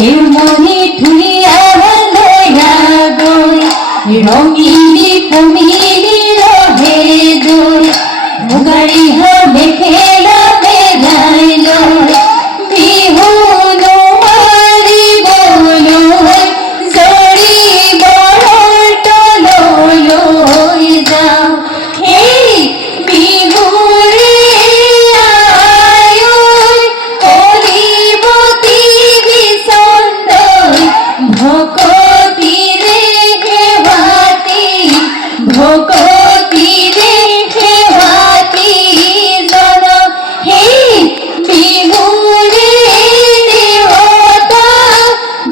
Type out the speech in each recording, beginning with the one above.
এর মনে ধুইয়া লয়া গই রঙিনী কমিলি রহে দই মুগারি হবে খেলা বেড়াইল বিহু নোয়ারি বলো জড়ি বড় টলই যাও হে বিহু রে আয় কলিবতী বিসন্দই ভকতি রে খেবাতি ভকতি রে খেবাতি জন হে বিহু রে দেবতা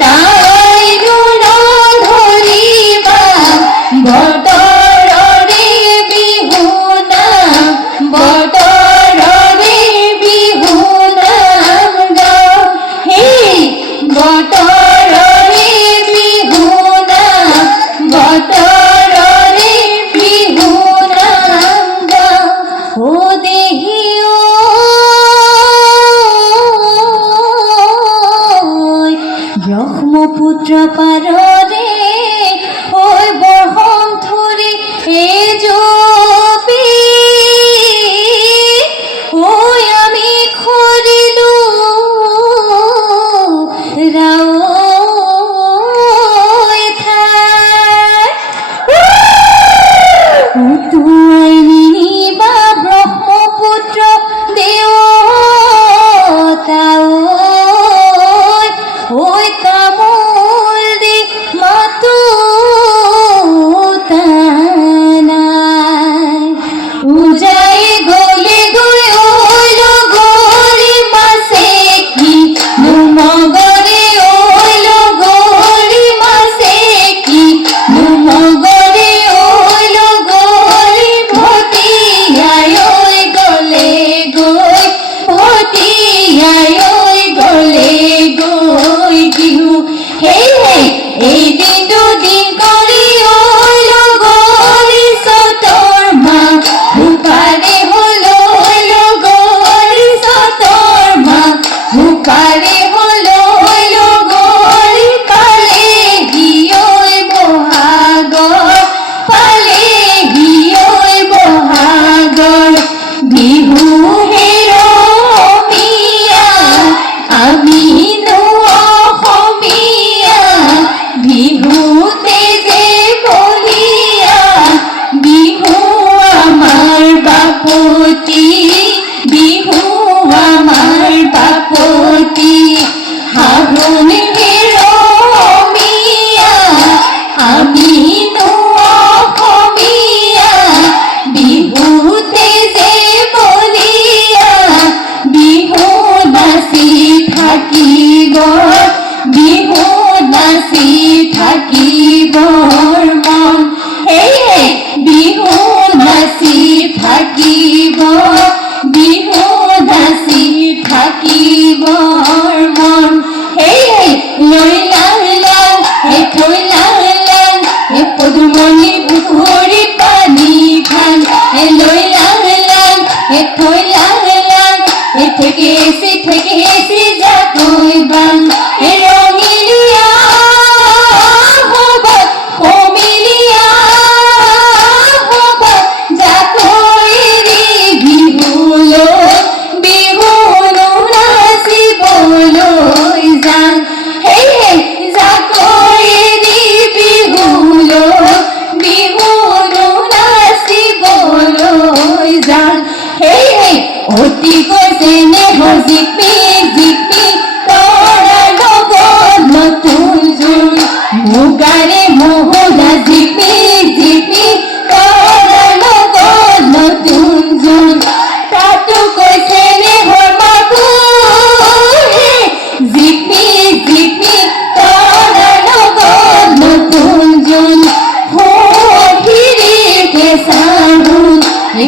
দায়নু ন ধরিবা বটর রে বিহু নাম বটর রে বিহু নাম গাও হে বটর রে বিহু নাম বটর রে বিহু নাম গাও ও দেহি ব্রহ্মপুত্র পারে ওই বহম ধরে এ জপি ওই আমি খরিলু রাও বা ব্রহ্মপুত্র দেবতা ওই কামল দি মাতু তানাই উজাই গলে গয় ওই লগরি মাসে কি নুমগরে ওই লগরি মাসে কি নুমগরে ওই লগরি ভটিয়ায় ওই গলে গই ভটিয়ায় ওই গলে গই বিহু হে হে এই দিন দুদিন করি ওই লগরি সতর মা হুপারে হলো ওই লগরি সতর মা হুপারে হলো ওই লগরি পালে গিয়ে বহাগর পালে গিয়ে বহাগর বিহু হেরো মিয়া আমি অসমীয়া বিহুতে যে বলিয়া বিহু আমার বাপতি বিহু আমার বাপতি হারুন হেরো মিয়া আমি অসমীয়া বিহুতে যে বলিয়া বিহু দাসী থাকিব বিহু দাসী থাকিব মন হে বিহু দাসী থাকিব বিহু দাসী থাকিব মন হে লইলা লাল হে থইলা লাল হে পদুমণি পুকুরি পানি খান হে লইলা লাল হে থইলা লাল হে থেকে এসে যা কইবান হে রঙিলিয়া হবা কমিলিয়া হবা যা কইরি বিহুলো বিহুলো নাচি বলই যান হে যা কইরি বিহুলো বিহুলো নাচি বলই যান হে অতি কৈছে নে জিকমি জিকমি তোরা লগত নতুন জোন মুগাৰে মহুলা জিকমি জিকমি তোৰা লগত নতুন জোন তাতো কৈছে নে মাকু জিকমি জিকমি তোৰা লগত নতুন জোন হিৰি কেঁচাগুণ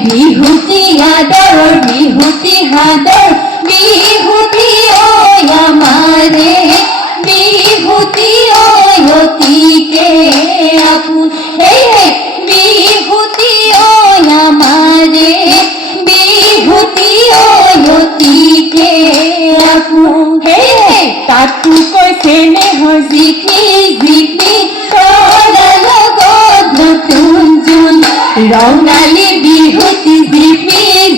বিহুতি আদৰ বিহুতি হাদৰ বিহুতি ঐ আমাৰে বিহুতি ঐ অতিকে আপোন হে বিহুতি ঐ আমাৰে বিহুতি ঐ অতিকে আপোন হে তাতো কৈছে সোণালী বিহুতি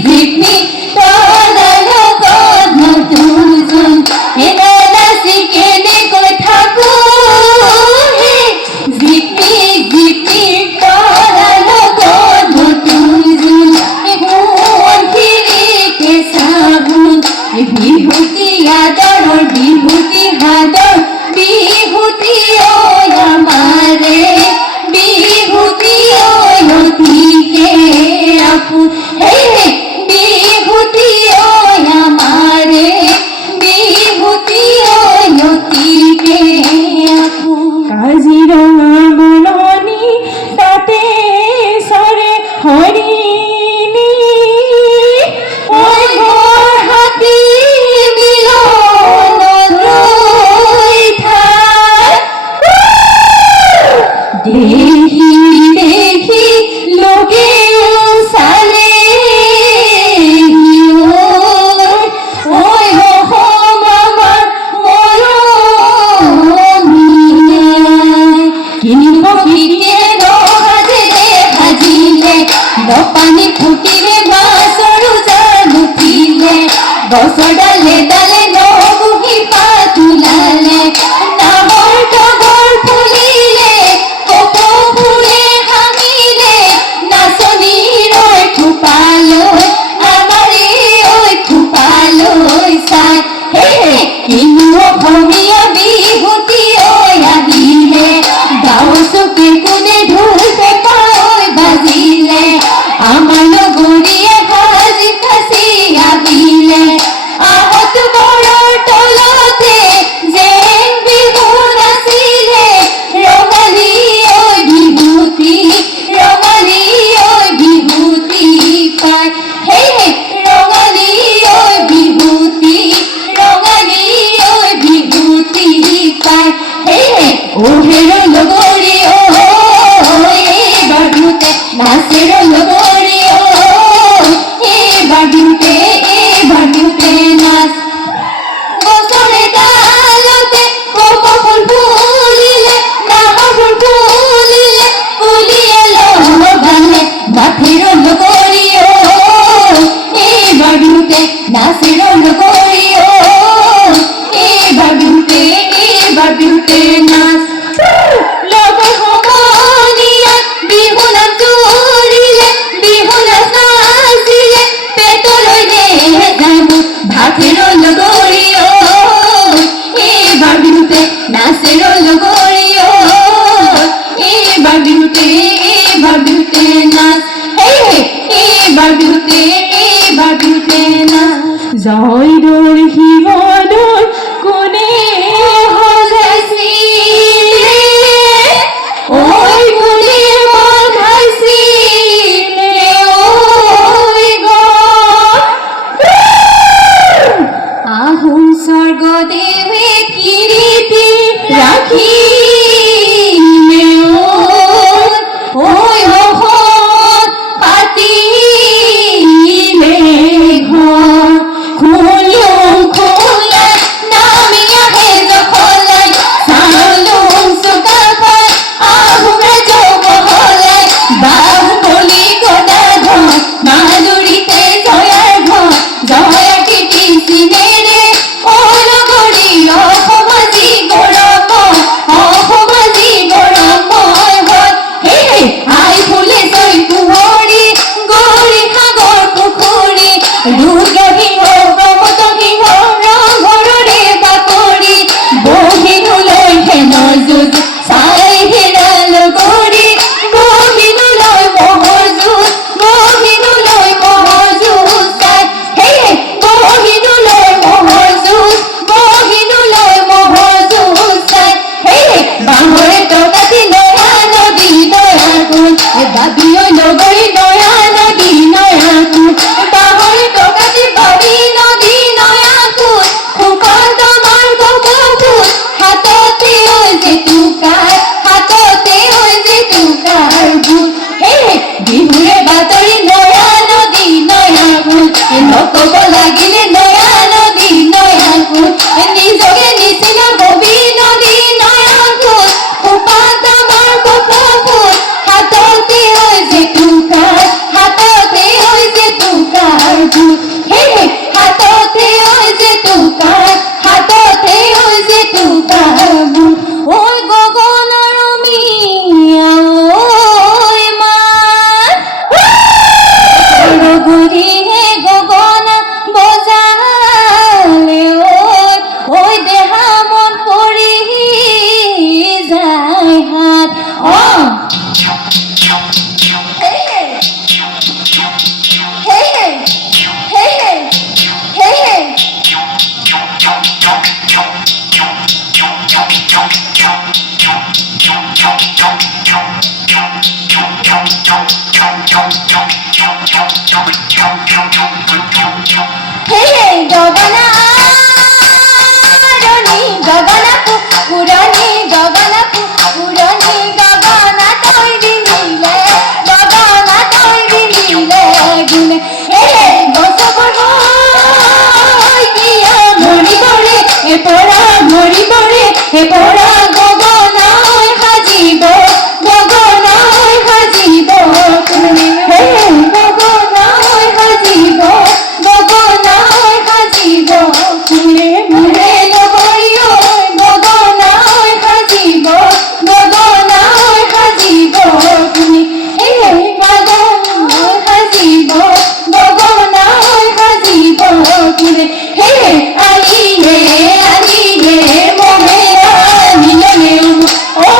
জিকমি তৰাৰ লগত নতুন জোন এনে নাচি কেনেকৈ থাকো হে জিকমি তৰাৰ লগত নতুন জোন সোণখিৰি কেঁচা গুণ বিহুতি আদৰৰ বিহুতি হাদৰ বিহুতি ঐ আমাৰে বিহুতি ঐ অতিকে আপোন হে বিহুতি ঐ আমাৰে বিহুতি ঐ অতিকে আপোন কাজিৰঙা বননি তাতে চৰে হৰিণী ঐ হাতী মিলনত ৰৈ ঠাই দেখি দেখি লোকে চালে ঐ অসম আমাৰ মৰমীয়াই কিনিব কিনিয়ে নসাজে সাজিলে নপানী ফুটিলে মাছৰো জান উঠিলে গছৰ ডালে ডালে নবহি পাত ওলালে নামৰ তগৰ ফুলিলে কপৌ ফুলে সাঙিলে নাচনীৰ ঐ খোপালৈ আমাৰে ঐ খোপালৈ চাই হে কিনো অসমীয়া বিহুতি ঐ আহিলে গাঁৱৰ চুকে কোণে ঢোল পেঁপা ঐ বাজিলে আমাৰ নগৰীয়া সাজি কাচি আহিলে আহত বৰৰ তলতে জেং বিহু নাচিলে ৰঙালী ঐ বিহুতি ৰঙালী ঐ বিহুতি পাই হে ৰঙালী ঐ বিহুতি ৰঙালী ঐ বিহুতি পাই হে ওহেৰ লগৰী ঐ এইবাৰ বিহুতে নাচেৰ লগৰী ঐ এইবাৰ বিহুতে নাচ গছৰে ডালতে কপৌ ফুল ফুলিলে নাহৰ ফুল ফুলিলে কুলিয়ে লগালে নাথেৰ লগৰী ঐ এইবাৰ বিহুতে নাচেৰ লগৰী ঐ এইবাৰ বিহুতে নাচ লগৰ সমনীয়া বিহু নাচ জুৰিলে বিহু নাচ নাচিলে পেটলৈ নেজানো ভাতেৰ লগৰী ঐ এইবাৰ বিহুতে নাচেৰ লগৰী ঐ এইবাৰ বিহুতে নাচ এইবাৰ বিহুতে নাচ জয়দৌল শিৱদৌল কোনে সজাইছিলে ঐ কোনে বন্ধাইছিলে আহোম স্বৰ্গদেৱে কিৰীতি ৰাখিলে ঐ অসম পাতিলে ঘৰ খুলুং খোলাই নামি আহে জখলাই চালুং চুকাফাই আহোম ৰাজ্য বহলাই বাহুবলি গদাধৰ মাজুলীতে জয়াৰ ঘৰ জয়া কীৰ্তি চিনেৰে ঐ লগৰী অসমাজী গৌৰৱময় হয় হে আই ফুলে জয় কুঁৱৰী গৌৰী সাগৰ পুখুৰী দুৰ্গা সিংহ প্ৰমোদ সিংহ ৰংঘৰৰে বাকৰি বহিনুলৈ হেন যুঁজ চাই হেৰা লগৰী বহিনুলৈ মহৰ যুঁজ চাই হে বহিনুলৈ মহৰ যুঁজ চাই হে বাঁহৰে টকাতি নয়া নদী নয়া গুণ বাবি ঐ লগৰী নয়া নদী নয়া গুণ বাঁহৰে টকাতি বাবি নদী নয়া গুণ খোপাত আমাৰ কপৌ ফুল হাততে ঐ জেতুকাৰ গুণ হে বিহুৰে বাতৰি নয়া নদী নয়া গুণ নকব লাগিলে নয়া নদী নয়া গুণ নিজকে নিচিনা কবি নদী নয়া গুণ খোপাত আমাৰ কপৌ ফুল হাততে ঐ জেতুকাৰ হে গগনা রনি গগনা পুরনি গগনা পুরনি গগনা তৈরি নিলে গগনা তৈরি নিলে গুনে হে বসবর হইয়া মরি পড়ে এ পোড়া মরি পড়ে এ পোড়া গগনায় হাজিব গগনায় হাজিব হে গগনায় হাজিব গগনায় হাজিব ফুলে মুরে লগরিও গগনায় হাজিব গগনায় হাজিব তুমি হে গগনায় হাজিব গগনায় হাজিব তুমি হে আলিয়ে আলিয়ে মোহেরা মিলনে ও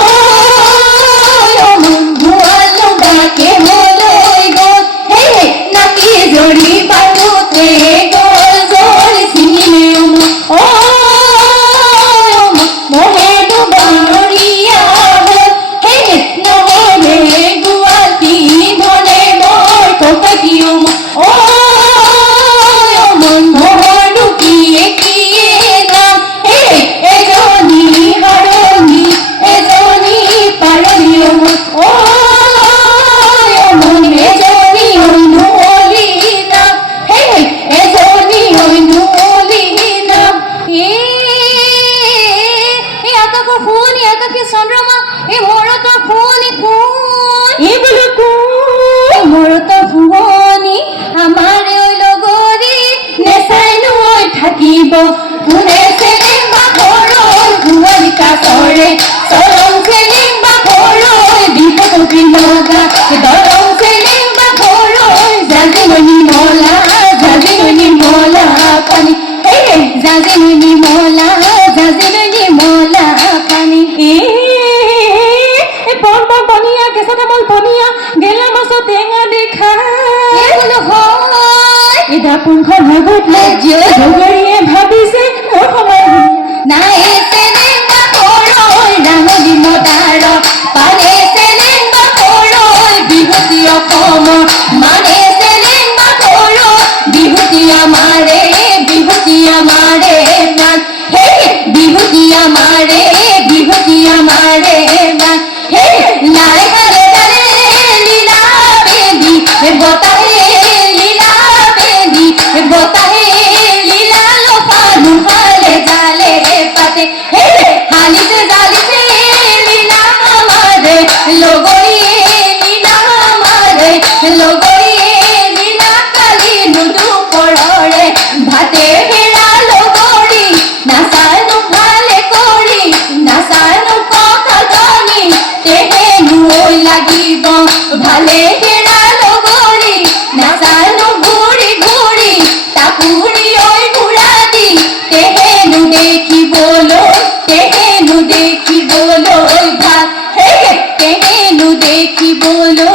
ভুয়ালো ডাকে বলই গো হে নাকি জড়ি বাটুতে গোল গোল সিনে ও মোহে ডুবারিয়া হে নহলে গুয়াতি ধনে মই টোকাকিও ও মন ঢুকিয়ে কিয়ে নাম হে এজনি হারনি এজনি পারলিও ও মন এজনি অনুলি নাম হে এজনি অনুলি নাম এ আকাশ খুন আকাশে চন্দ্রমা এ মরত খুনি খুন এগুলো কোন মরত ফুহনি আমার ওই লগরি নেশাই নয় থাকিব পুনে সেলিম বা ঘরই ভুয়ারি কাতরে সরম সেলিম বা ঘরই বিপদী লগা দরম সেলিম বা ঘরই জাজিমনি মোলা পানি হে জাজিমনি মোলা পানি এ পরপর বনিয়া কেসাতে মল বনিয়া গেলা মাছ টেঙা দেখা এগুলো হয় এটা পুঙ্খ নগটলে জগরিয়ে ভাবিছে মোৰ সময় নাই সেলিম বা ঘৰৈ ডাঙলি মদাৰ পাৰে সেলিম বা ঘৰৈ বিহুতি অসমৰ মানে সেলিম বা ঘৰৈ বিহুতি আমাৰে প্ৰাণ হে বিহুতি আমাৰে প্ৰাণ হে লাই গালে গালে লীলা বেদী বতাহে লীলা বেদী বতাহে লীলা লোফা দুহালে জালে পাতে হে হালিতে জালিতে লীলা আমারে লগরিয়ে লীলা আমারে লগরিয়ে লীলা কালি নুডু পড়রে ভাতে হেরা লগরি নাসানু ভালে করি নাসানু কথা জানি তেহেনু ওই লাগিব ভালে হেরা লগরি নাসানু ঘুরি ঘুরি তাকুরি ওই ঘুরা দি তেহেনু দেখি বলো ভা হে তেহেনু দেখি বলো